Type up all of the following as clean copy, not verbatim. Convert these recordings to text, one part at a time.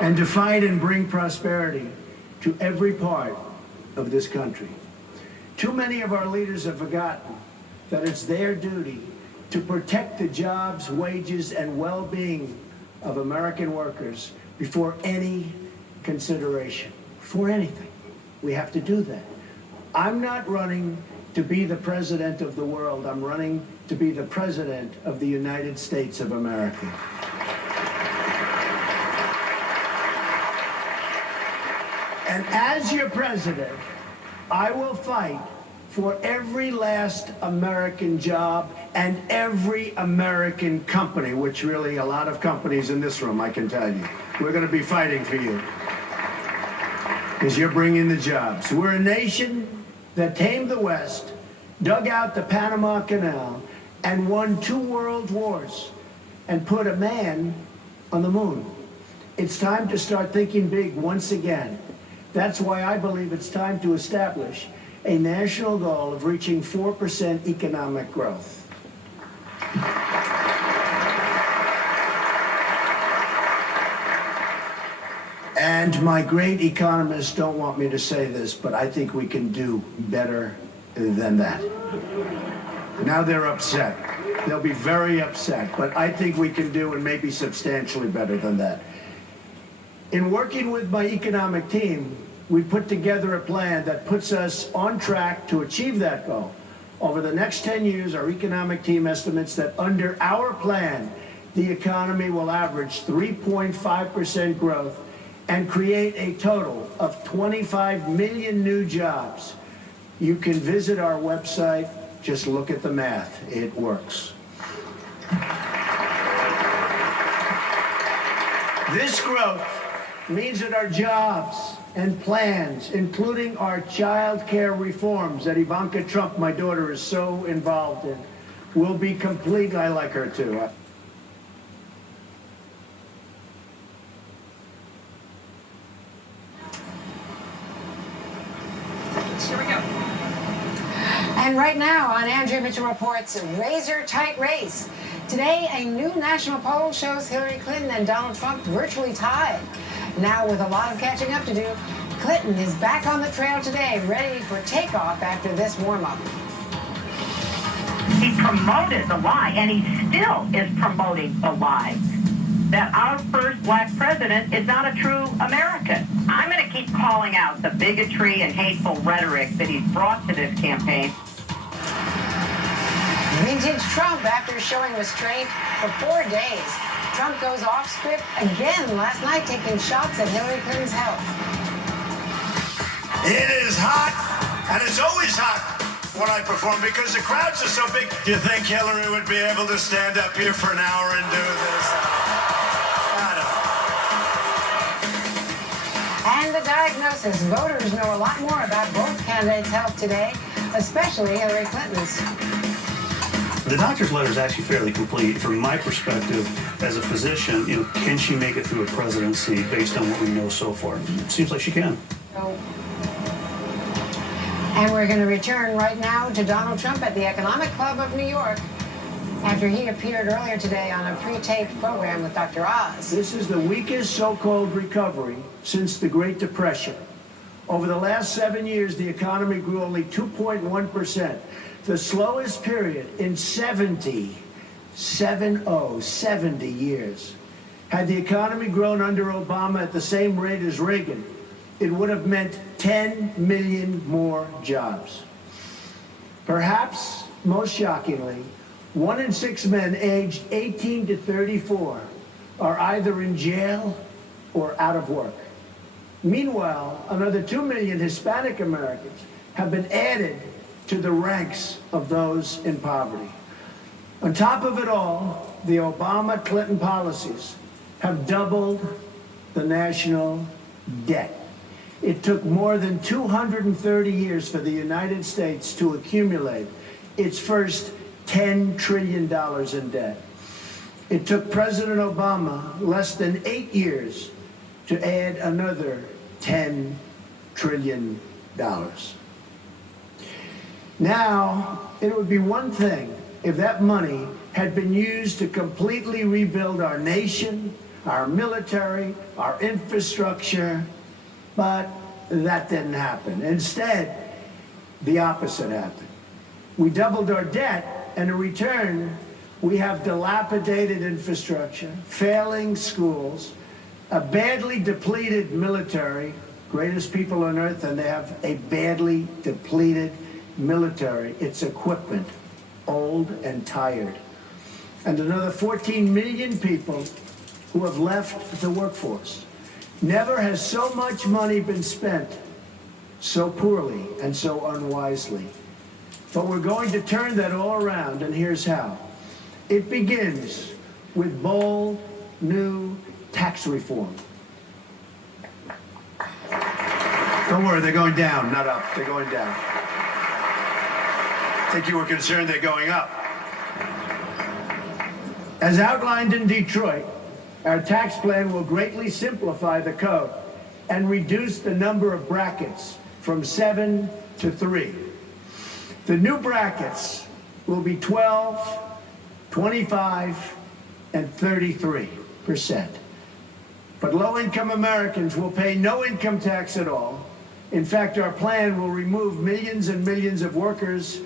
and to fight and bring prosperity to every part of this country. Too many of our leaders have forgotten that it's their duty to protect the jobs, wages, and well-being of American workers before any consideration, for anything. We have to do that. I'm not running to be the president of the world. I'm running to be the president of the United States of America. And as your president, I will fight for every last American job and every American company, which really a lot of companies in this room, I can tell you. We're going to be fighting for you because you're bringing the jobs. We're a nation that tamed the West, dug out the Panama Canal, and won 2 world wars and put a man on the moon. It's time to start thinking big once again. That's why I believe it's time to establish a national goal of reaching 4% economic growth. And my great economists don't want me to say this, but I think we can do better than that. Now they're upset. They'll be very upset, but I think we can do and maybe substantially better than that. In working with my economic team, we put together a plan that puts us on track to achieve that goal. Over the next 10 years, our economic team estimates that under our plan, the economy will average 3.5% growth and create a total of 25 million new jobs. You can visit our website. Just look at the math. It works. This growth means that our jobs and plans, including our child care reforms that Ivanka Trump, my daughter, is so involved in, will be complete. I like her too. Here we go. And right now on Andrea Mitchell Reports, razor-tight race. Today, a new national poll shows Hillary Clinton and Donald Trump virtually tied. Now, with a lot of catching up to do, Clinton is back on the trail today, ready for takeoff after this warm-up. He promoted the lie, and he still is promoting the lie, that our first black president is not a true American. I'm going to keep calling out the bigotry and hateful rhetoric that he's brought to this campaign. Vintage Trump after showing restraint for 4 days. Trump goes off script again last night, taking shots at Hillary Clinton's health. It is hot, and it's always hot when I perform because the crowds are so big. Do you think Hillary would be able to stand up here for an hour and do this? And the diagnosis. Voters know a lot more about both candidates' health today, especially Hillary Clinton's. The doctor's letter is actually fairly complete. From my perspective, as a physician, can she make it through a presidency based on what we know so far? It seems like she can. And we're going to return right now to Donald Trump at the Economic Club of New York after he appeared earlier today on a pre-taped program with Dr. Oz. This is the weakest so-called recovery since the Great Depression. Over the last 7 years, the economy grew only 2.1%, the slowest period in 70 years. Had the economy grown under Obama at the same rate as Reagan, it would have meant 10 million more jobs. Perhaps most shockingly, 1 in 6 men aged 18 to 34 are either in jail or out of work. Meanwhile, another 2 million Hispanic Americans have been added to the ranks of those in poverty. On top of it all, the Obama-Clinton policies have doubled the national debt. It took more than 230 years for the United States to accumulate its first $10 trillion in debt. It took President Obama less than 8 years to add another $10 trillion. Now, it would be one thing if that money had been used to completely rebuild our nation, our military, our infrastructure, but that didn't happen. Instead, the opposite happened. We doubled our debt, and in return, we have dilapidated infrastructure, failing schools, a badly depleted military, greatest people on earth, and they have a badly depleted military, its equipment, old and tired. And another 14 million people who have left the workforce. Never has so much money been spent so poorly and so unwisely. But we're going to turn that all around, and here's how. It begins with bold, new tax reform. Don't worry, they're going down, not up. They're going down. I think you were concerned they're going up. As outlined in Detroit, our tax plan will greatly simplify the code and reduce the number of brackets from 7 to 3. The new brackets will be 12, 25, and 33%. But low-income Americans will pay no income tax at all. In fact, our plan will remove millions and millions of workers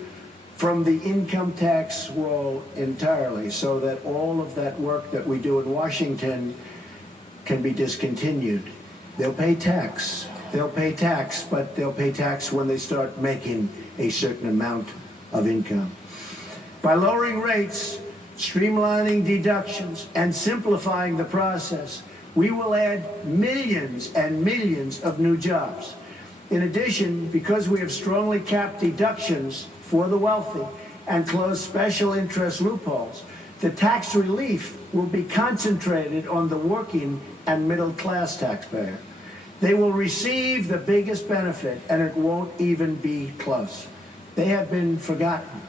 from the income tax roll entirely, so that all of that work that we do in Washington can be discontinued. They'll pay tax. They'll pay tax, but they'll pay tax when they start making a certain amount of income. By lowering rates, streamlining deductions, and simplifying the process, we will add millions and millions of new jobs. In addition, because we have strongly capped deductions for the wealthy and closed special interest loopholes, the tax relief will be concentrated on the working and middle-class taxpayer. They will receive the biggest benefit, and it won't even be close. They have been forgotten.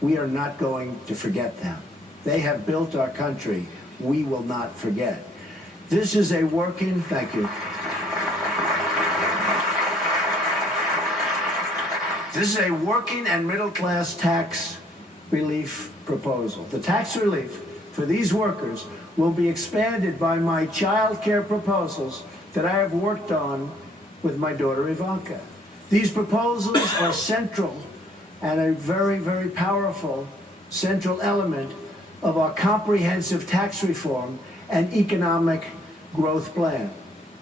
We are not going to forget them. They have built our country. We will not forget. This is a working, thank you. This is a working and middle-class tax relief proposal. The tax relief for these workers will be expanded by my child care proposals that I have worked on with my daughter Ivanka. These proposals are central and a very, very powerful central element of our comprehensive tax reform and economic growth plan.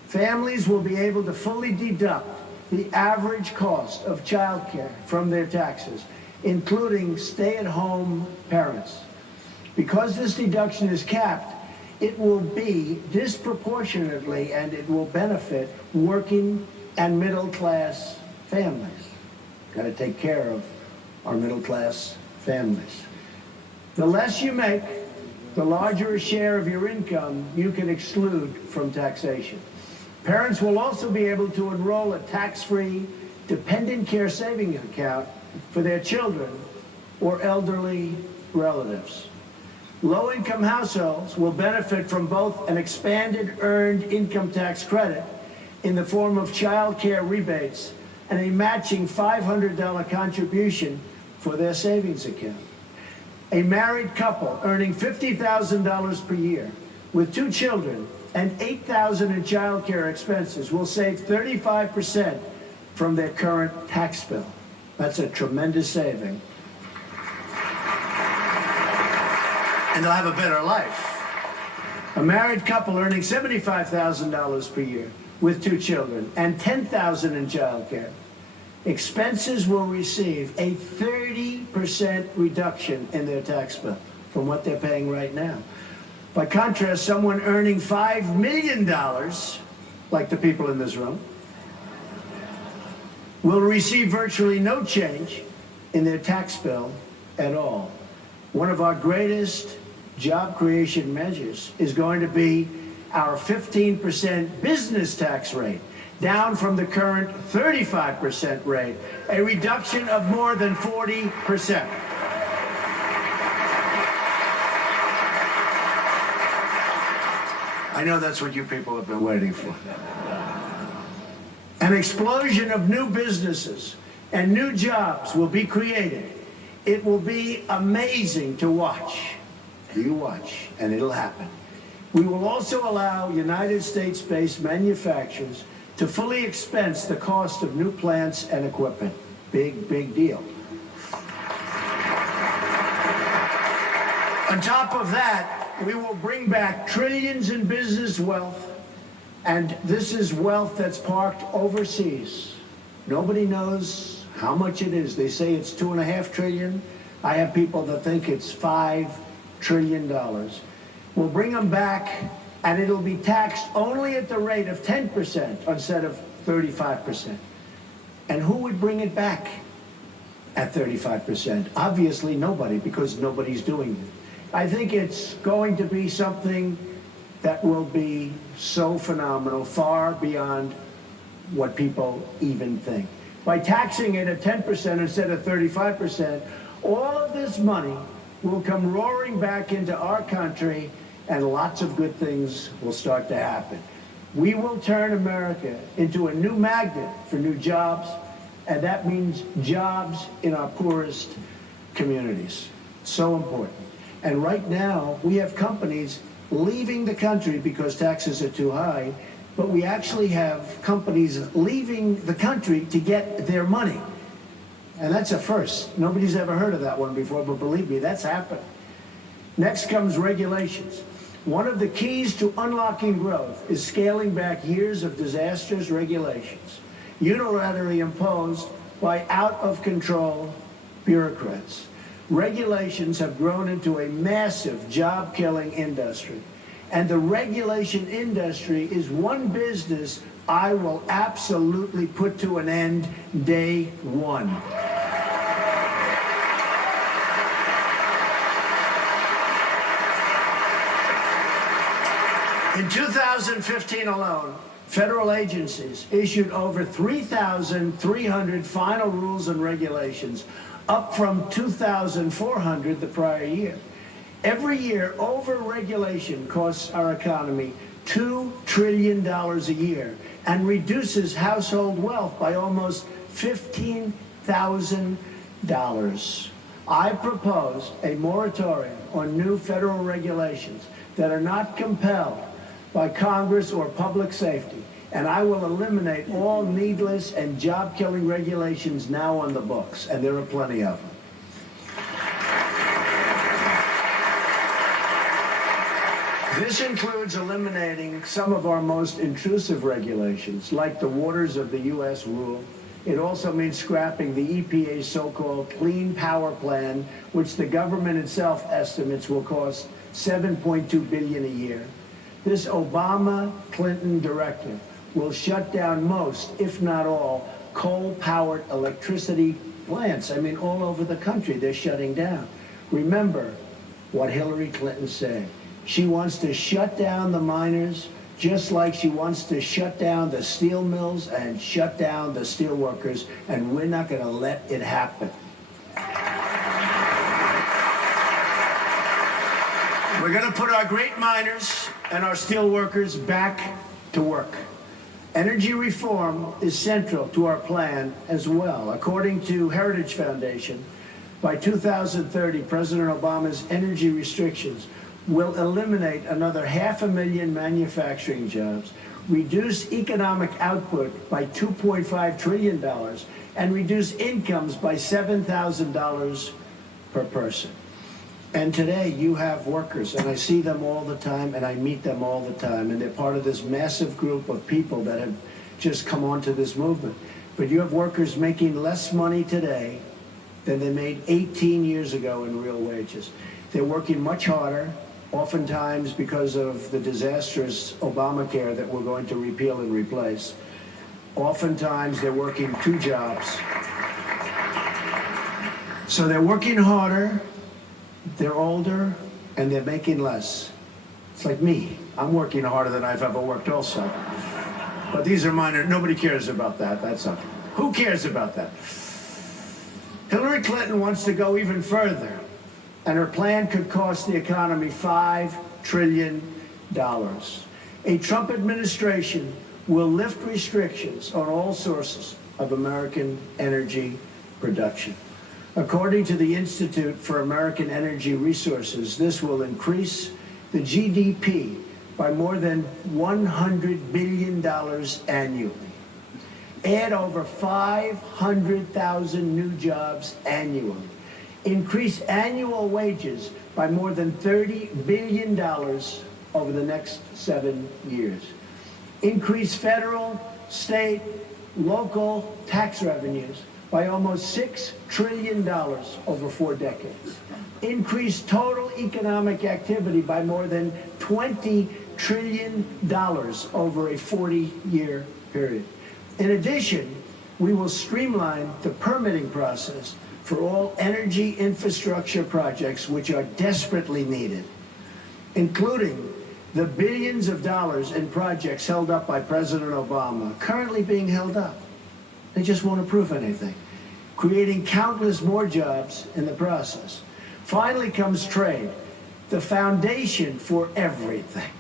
Families will be able to fully deduct the average cost of child care from their taxes, including stay-at-home parents. Because this deduction is capped, it will be disproportionately, and it will benefit working and middle-class families. Got to take care of our middle-class families. The less you make, the larger a share of your income you can exclude from taxation. Parents will also be able to enroll a tax-free dependent care savings account for their children or elderly relatives. Low-income households will benefit from both an expanded earned income tax credit in the form of child care rebates and a matching $500 contribution for their savings account. A married couple earning $50,000 per year with 2 children and $8,000 in child care expenses will save 35% from their current tax bill. That's a tremendous saving. And they'll have a better life. A married couple earning $75,000 per year with 2 children and $10,000 in child care. Expenses will receive a 30% reduction in their tax bill from what they're paying right now. By contrast, someone earning $5 million, like the people in this room, will receive virtually no change in their tax bill at all. One of our greatest job creation measures is going to be our 15% business tax rate, down from the current 35% rate, a reduction of more than 40%. I know that's what you people have been waiting for. An explosion of new businesses and new jobs will be created. It will be amazing to watch. You watch, and it'll happen. We will also allow United States-based manufacturers to fully expense the cost of new plants and equipment. Big, big deal. On top of that, we will bring back trillions in business wealth, and this is wealth that's parked overseas. Nobody knows how much it is. They say it's $2.5 trillion. I have people that think it's $5 trillion. We'll bring them back, and it'll be taxed only at the rate of 10% instead of 35%. And who would bring it back at 35%? Obviously nobody, because nobody's doing it. I think it's going to be something that will be so phenomenal, far beyond what people even think. By taxing it at 10% instead of 35%, all of this money will come roaring back into our country, and lots of good things will start to happen. We will turn America into a new magnet for new jobs, and that means jobs in our poorest communities. So important. And right now, we have companies leaving the country because taxes are too high, but we actually have companies leaving the country to get their money. And that's a first. Nobody's ever heard of that one before, but believe me, that's happened. Next comes regulations. One of the keys to unlocking growth is scaling back years of disastrous regulations, unilaterally imposed by out-of-control bureaucrats. Regulations have grown into a massive job-killing industry. And the regulation industry is one business I will absolutely put to an end day one. In 2015 alone, federal agencies issued over 3,300 final rules and regulations, up from 2,400 the prior year. Every year, over-regulation costs our economy $2 trillion a year and reduces household wealth by almost $15,000. I propose a moratorium on new federal regulations that are not compelled by Congress or public safety, and I will eliminate all needless and job-killing regulations now on the books, and there are plenty of them. This includes eliminating some of our most intrusive regulations, like the Waters of the U.S. rule. It also means scrapping the EPA's so-called Clean Power Plan, which the government itself estimates will cost $7.2 billion a year. This Obama-Clinton directive will shut down most, if not all, coal-powered electricity plants. I mean, all over the country, they're shutting down. Remember what Hillary Clinton said. She wants to shut down the miners, just like she wants to shut down the steel mills and shut down the steel workers, and we're not going to let it happen. We're going to put our great miners and our steel workers back to work. Energy reform is central to our plan as well. According to Heritage Foundation, by 2030, President Obama's energy restrictions will eliminate another 500,000 manufacturing jobs, reduce economic output by $2.5 trillion, and reduce incomes by $7,000 per person. And today you have workers, and I see them all the time, and I meet them all the time, and they're part of this massive group of people that have just come onto this movement. But you have workers making less money today than they made 18 years ago in real wages. They're working much harder, oftentimes because of the disastrous Obamacare that we're going to repeal and replace. Oftentimes they're working 2 jobs. So they're working harder, they're older, and they're making less. It's like me. I'm working harder than I've ever worked also. But these are minor. Nobody cares about that. That's something. Who cares about that? Hillary Clinton wants to go even further, and her plan could cost the economy $5 trillion. A Trump administration will lift restrictions on all sources of American energy production. According to the Institute for American Energy Resources, this will increase the GDP by more than $100 billion annually. Add over 500,000 new jobs annually. Increase annual wages by more than $30 billion over the next 7 years. Increase federal, state, local tax revenues by almost $6 trillion over 4 decades. Increase total economic activity by more than $20 trillion over a 40-year period. In addition, we will streamline the permitting process for all energy infrastructure projects which are desperately needed, including the billions of dollars in projects held up by President Obama, currently being held up. They just won't approve anything, creating countless more jobs in the process. Finally comes trade, the foundation for everything.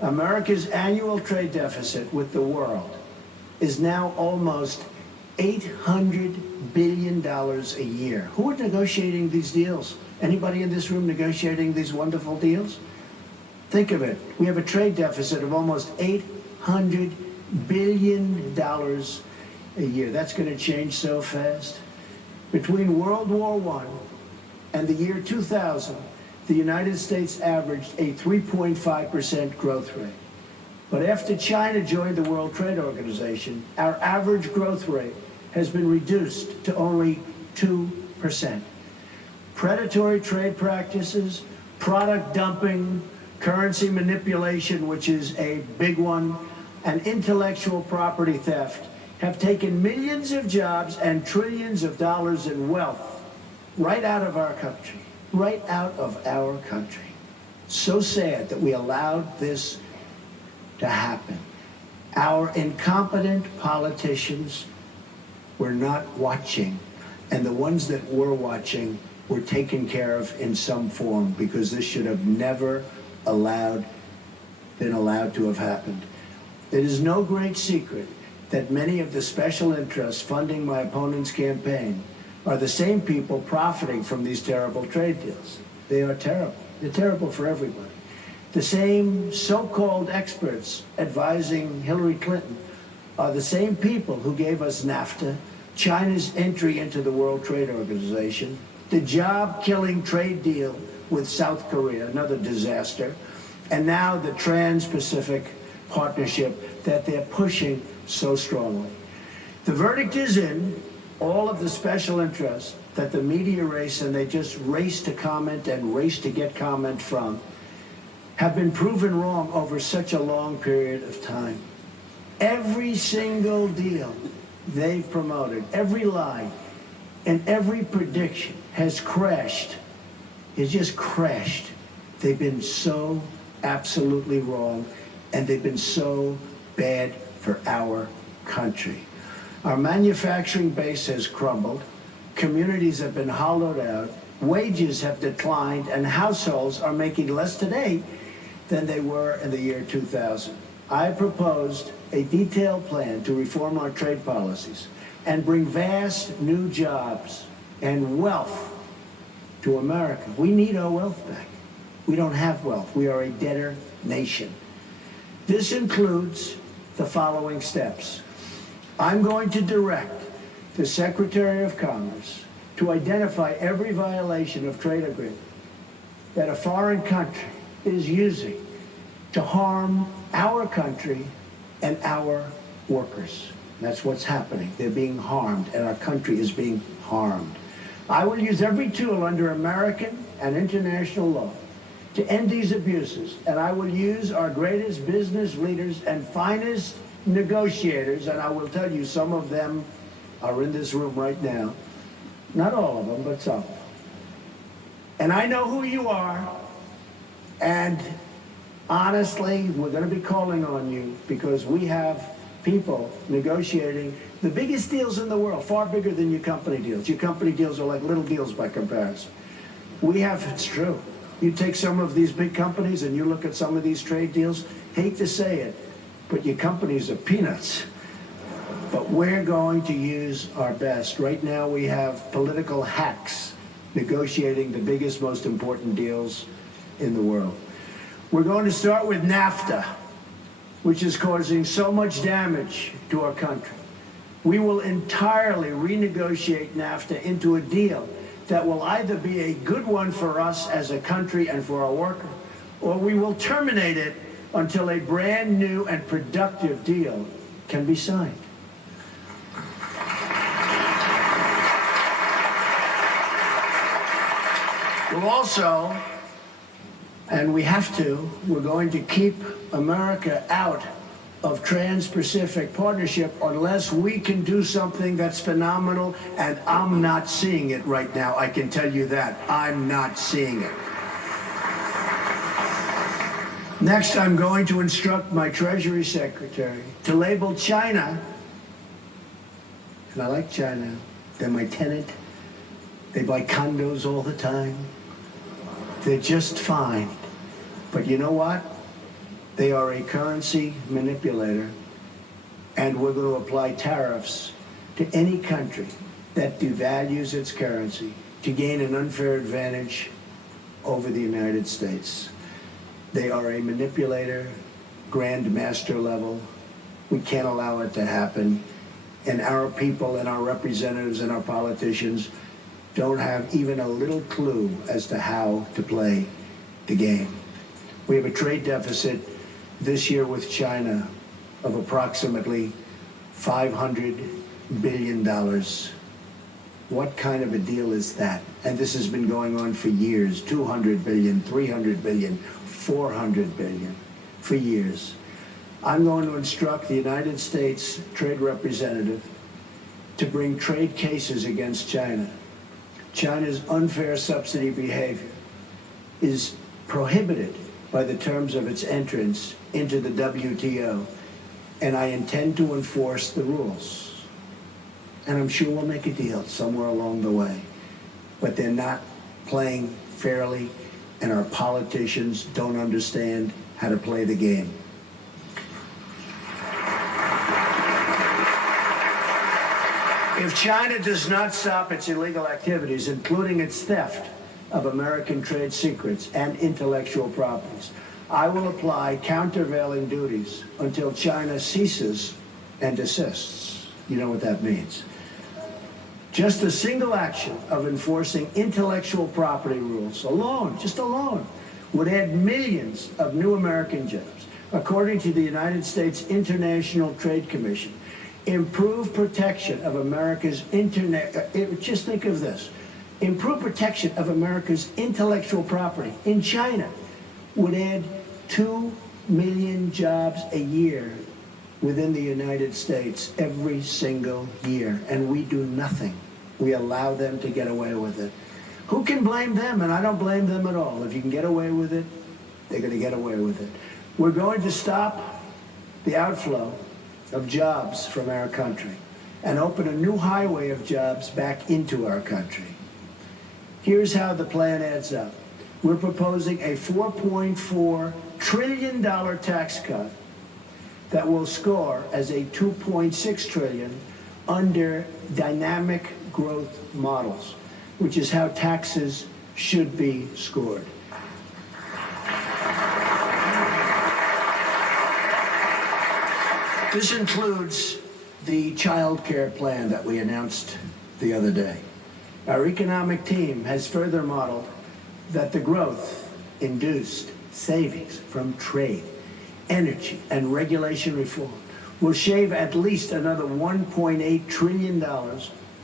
America's annual trade deficit with the world is now almost $800 billion a year. Who are negotiating these deals? Anybody in this room negotiating these wonderful deals? Think of it. We have a trade deficit of almost $800 billion a year. That's going to change so fast. Between World War I and the year 2000, the United States averaged a 3.5% growth rate. But after China joined the World Trade Organization, our average growth rate has been reduced to only 2%. Predatory trade practices, product dumping, currency manipulation, which is a big one, and intellectual property theft have taken millions of jobs and trillions of dollars in wealth right out of our country, right out of our country. So sad that we allowed this to happen. Our incompetent politicians were not watching, and the ones that were watching were taken care of in some form, because this should have never been allowed to have happened. It is no great secret that many of the special interests funding my opponent's campaign are the same people profiting from these terrible trade deals. They are terrible. They're terrible for everybody. The same so-called experts advising Hillary Clinton are the same people who gave us NAFTA, China's entry into the World Trade Organization, the job-killing trade deal with South Korea, another disaster, and now the Trans-Pacific Partnership that they're pushing so strongly. The verdict is in. All of the special interests that the media race, and they just race to comment and race to get comment from, have been proven wrong over such a long period of time. Every single deal they've promoted, every lie, and every prediction has crashed. It's just crashed. They've been so absolutely wrong, and they've been so bad for our country. Our manufacturing base has crumbled, communities have been hollowed out, wages have declined, and households are making less today than they were in the year 2000. I proposed a detailed plan to reform our trade policies and bring vast new jobs and wealth to America. We need our wealth back. We don't have wealth. We are a debtor nation. This includes the following steps. I'm going to direct the Secretary of Commerce to identify every violation of trade agreement that a foreign country is using to harm our country and our workers. That's what's happening. They're being harmed, and our country is being harmed. I will use every tool under American and international law to end these abuses, and I will use our greatest business leaders and finest negotiators, and I will tell you some of them are in this room right now. Not all of them, but some. And I know who you are, and honestly, we're going to be calling on you because we have people negotiating the biggest deals in the world, far bigger than your company deals. Your company deals are like little deals by comparison. We have, it's true. You take some of these big companies and you look at some of these trade deals, hate to say it, but your companies are peanuts. But we're going to use our best. Right now we have political hacks negotiating the biggest, most important deals in the world. We're going to start with NAFTA, which is causing so much damage to our country. We will entirely renegotiate NAFTA into a deal that will either be a good one for us as a country and for our workers, or we will terminate it until a brand new and productive deal can be signed. We'll also, and we have to, we're going to keep America out of Trans-Pacific Partnership unless we can do something that's phenomenal, and I'm not seeing it right now. I can tell you that. I'm not seeing it. Next, I'm going to instruct my Treasury Secretary to label China, and I like China, they're my tenant, they buy condos all the time, they're just fine. But you know what? They are a currency manipulator, and we're going to apply tariffs to any country that devalues its currency to gain an unfair advantage over the United States. They are a manipulator, grand master level. We can't allow it to happen. And our people and our representatives and our politicians don't have even a little clue as to how to play the game. We have a trade deficit this year with China of approximately $500 billion. What kind of a deal is that? And this has been going on for years. 200 billion, 300 billion, 400 billion for years. I'm going to instruct the United States Trade Representative to bring trade cases against China. China's unfair subsidy behavior is prohibited by the terms of its entrance into the WTO, and I intend to enforce the rules. And I'm sure we'll make a deal somewhere along the way. But they're not playing fairly, and our politicians don't understand how to play the game. If China does not stop its illegal activities, including its theft of American trade secrets and intellectual properties, I will apply countervailing duties until China ceases and desists. You know what that means. Just the single action of enforcing intellectual property rules alone, just alone, would add millions of new American jobs. According to the United States International Trade Commission, improve protection of America's just think of this. Improved protection of America's intellectual property in China would add 2 million jobs a year within the United States every single year, and we do nothing. We allow them to get away with it. Who can blame them? And I don't blame them at all. If you can get away with it, they're going to get away with it. We're going to stop the outflow of jobs from our country and open a new highway of jobs back into our country. Here's how the plan adds up. We're proposing a $4.4 trillion tax cut that will score as a $2.6 trillion under dynamic growth models, which is how taxes should be scored. This includes the child care plan that we announced the other day. Our economic team has further modeled that the growth induced savings from trade, energy, and regulation reform will shave at least another $1.8 trillion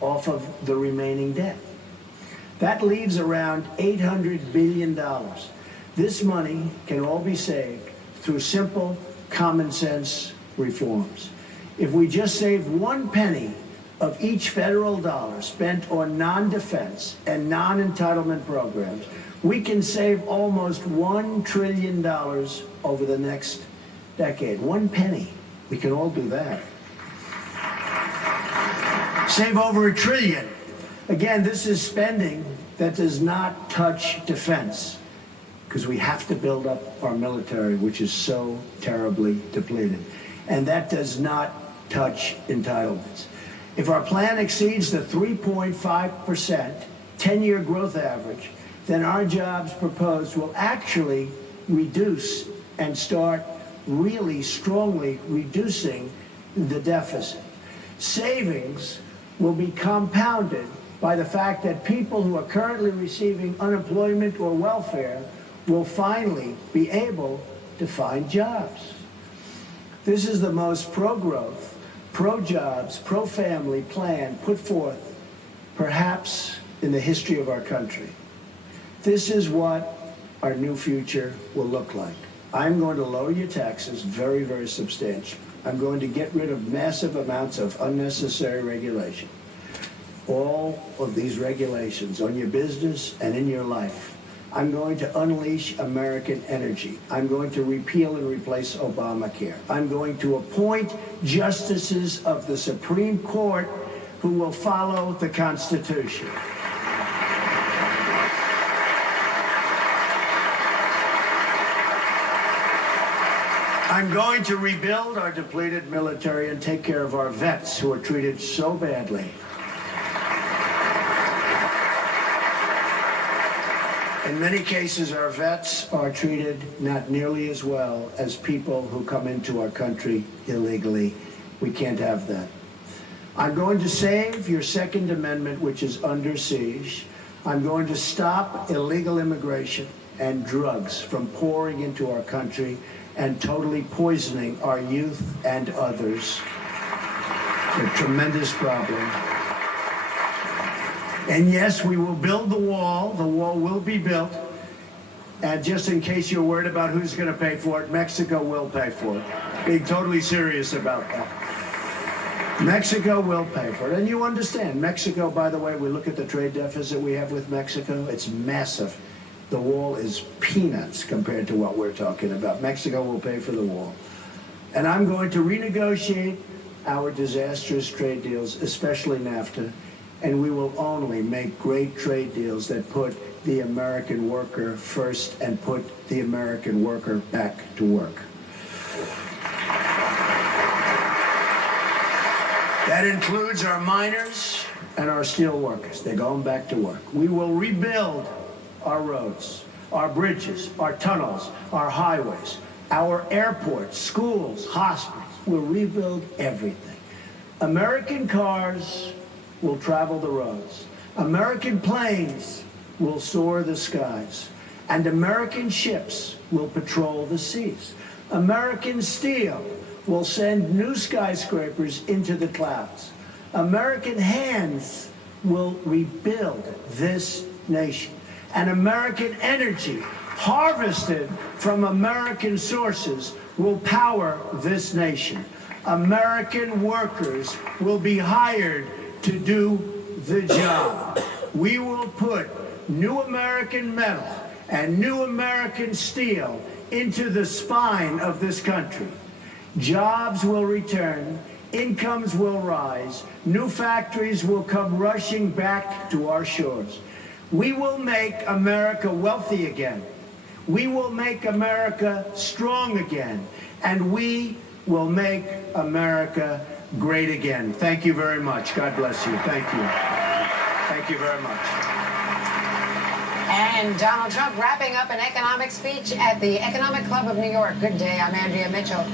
off of the remaining debt. That leaves around $800 billion. This money can all be saved through simple, common sense reforms. If we just save 1 penny of each federal dollar spent on non-defense and non-entitlement programs, we can save almost $1 trillion over the next decade. 1 penny. We can all do that. Save over $1 trillion. Again, this is spending that does not touch defense, because we have to build up our military, which is so terribly depleted. And that does not touch entitlements. If our plan exceeds the 3.5% 10-year growth average, then our jobs proposed will actually reduce and start really strongly reducing the deficit. Savings will be compounded by the fact that people who are currently receiving unemployment or welfare will finally be able to find jobs. This is the most pro-growth, pro-jobs, pro-family plan put forth perhaps in the history of our country. This is what our new future will look like. I'm going to lower your taxes very, very substantially. I'm going to get rid of massive amounts of unnecessary regulation. All of these regulations on your business and in your life. I'm going to unleash American energy. I'm going to repeal and replace Obamacare. I'm going to appoint justices of the Supreme Court who will follow the Constitution. I'm going to rebuild our depleted military and take care of our vets who are treated so badly. In many cases, our vets are treated not nearly as well as people who come into our country illegally. We can't have that. I'm going to save your Second Amendment, which is under siege. I'm going to stop illegal immigration and drugs from pouring into our country and totally poisoning our youth and others. It's a tremendous problem. And yes, we will build the wall. The wall will be built. And just in case you're worried about who's going to pay for it, Mexico will pay for it. Being totally serious about that. Mexico will pay for it. And you understand, Mexico, by the way, we look at the trade deficit we have with Mexico. It's massive. The wall is peanuts compared to what we're talking about. Mexico will pay for the wall. And I'm going to renegotiate our disastrous trade deals, especially NAFTA, and we will only make great trade deals that put the American worker first and put the American worker back to work. That includes our miners and our steel workers. They're going back to work. We will rebuild our roads, our bridges, our tunnels, our highways, our airports, schools, hospitals. We'll rebuild everything. American cars will travel the roads. American planes will soar the skies. And American ships will patrol the seas. American steel will send new skyscrapers into the clouds. American hands will rebuild this nation. And American energy, harvested from American sources, will power this nation. American workers will be hired to do the job. We will put new American metal and new American steel into the spine of this country. Jobs will return, incomes will rise, new factories will come rushing back to our shores. We will make America wealthy again. We will make America strong again. And we will make America great again. Thank you very much. God bless you. Thank you. Thank you very much. And Donald Trump wrapping up an economic speech at the Economic Club of New York. Good day. I'm Andrea Mitchell.